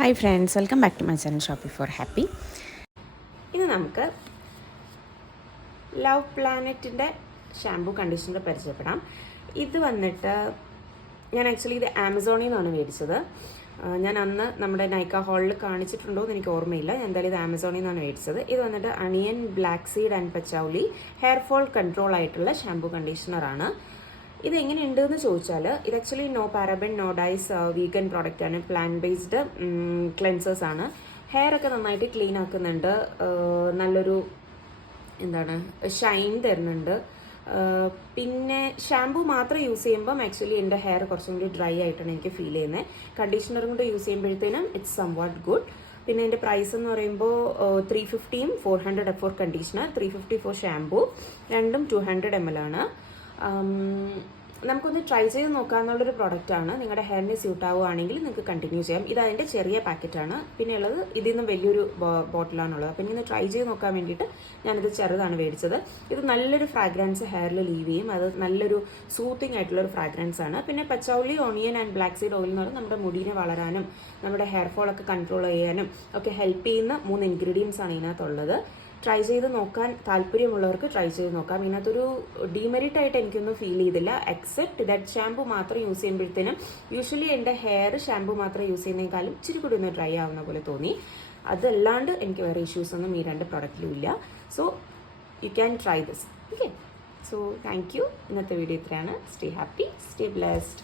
Hi friends, welcome back to my channel shopping for happy. ഇന്ന് നമുക്ക് love പ്ലാനറ്റിൻ്റെ shampoo conditioner പരിചയപ്പെടാം. ഇത് വന്നിട്ട് ഞാൻ ആക്ച്വലി ഇത് ആമസോണിൽ നിന്നാണ് മേടിച്ചത്. ഞാൻ അന്ന് നമ്മുടെ നൈക്ക ഹാളിൽ കാണിച്ചിട്ടുണ്ടോ എന്ന് എനിക്ക് ഓർമ്മയില്ല. ഞാൻ എന്തായാലും ഇത് ആമസോണിൽ നിന്നാണ് മേടിച്ചത്. ഇത് വന്നിട്ട് onion black seed and patchouli hair fall control ആയിട്ടുള്ള ഷാംപൂ കണ്ടീഷണറാണ്. ഇത് എങ്ങനെയുണ്ട് എന്ന് ചോദിച്ചാൽ, ഇത് actually no paraben no dyes vegan product ആണ്. പ്ലാന്റ് ബേസ്ഡ് ക്ലെൻസേഴ്സ് ആണ്. ഹെയർ ഒക്കെ നന്നായിട്ട് ക്ലീൻ ആക്കുന്നുണ്ട്. നല്ലൊരു ഷൈൻ തരുന്നുണ്ട്. പിന്നെ ഷാംപൂ മാത്രം യൂസ് ചെയ്യുമ്പം ആക്ച്വലി എൻ്റെ ഹെയർ കുറച്ചും കൂടി ഡ്രൈ ആയിട്ടാണ് എനിക്ക് ഫീൽ ചെയ്യുന്നത്. കണ്ടീഷണറും കൂടെ യൂസ് ചെയ്യുമ്പോഴത്തേനും ഇറ്റ്സ് സം വാട്ട് ഗുഡ്. പിന്നെ എൻ്റെ പ്രൈസ് എന്ന് പറയുമ്പോൾ 350 400 ഫോർ കണ്ടീഷണർ, 350 ഫോർ ഷാംപൂ. രണ്ടും 200 ml ആണ്. നമുക്കൊന്ന് ട്രൈ ചെയ്ത് നോക്കാമെന്നുള്ളൊരു പ്രോഡക്റ്റാണ്. നിങ്ങളുടെ ഹെയറിന് സ്യൂട്ട് ആവുകയാണെങ്കിൽ നിങ്ങൾക്ക് കണ്ടിന്യൂ ചെയ്യാം. ഇത് അതിൻ്റെ ചെറിയ പാക്കറ്റാണ്. പിന്നെ ഉള്ളത് ഇതിൽ നിന്നും വലിയൊരു ബോട്ടിലാണുള്ളത്. അപ്പം ഇങ്ങനെ ട്രൈ ചെയ്ത് നോക്കാൻ വേണ്ടിയിട്ട് ഞാനിത് ചെറുതാണ് മേടിച്ചത്. ഇത് നല്ലൊരു ഫ്രാഗ്രൻസ് ഹെയറിൽ ലീവ് ചെയ്യും. അത് നല്ലൊരു സൂത്തിങ് ആയിട്ടുള്ളൊരു ഫ്രാഗ്രൻസ് ആണ്. പിന്നെ patchouli, onion and black seed oil എന്ന് പറഞ്ഞാൽ നമ്മുടെ മുടിനെ വളരാനും നമ്മുടെ ഹെയർ ഫോൾ ഒക്കെ കൺട്രോൾ ചെയ്യാനും ഒക്കെ ഹെൽപ്പ് ചെയ്യുന്ന 3 ഇൻഗ്രീഡിയൻസ് ആണ് ഇതിനകത്തുള്ളത്. ട്രൈ ചെയ്ത് നോക്കാൻ താല്പര്യമുള്ളവർക്ക് ട്രൈ ചെയ്ത് നോക്കാം. ഇതിനകത്തൊരു ഡീമെറിറ്റ് ആയിട്ട് എനിക്കൊന്നും ഫീൽ ചെയ്തില്ല, എക്സെപ്റ്റ് ദാറ്റ് ഷാംപൂ മാത്രം യൂസ് ചെയ്യുമ്പോഴത്തേനും യൂഷ്വലി എൻ്റെ ഹെയർ ഷാംപൂ മാത്രം യൂസ് ചെയ്യുന്നതിനേക്കാളും ഇച്ചിരി കൂടി ഒന്ന് ഡ്രൈ ആവുന്ന പോലെ തോന്നി. അതല്ലാണ്ട് എനിക്ക് വേറെ ഇഷ്യൂസ് ഒന്നും ഈ 2 പ്രോഡക്റ്റിലും ഇല്ല. So you can try this. Okay, so thank you. ഇന്നത്തെ വീഡിയോ ഇത്രയാണ്. Stay happy, stay blessed.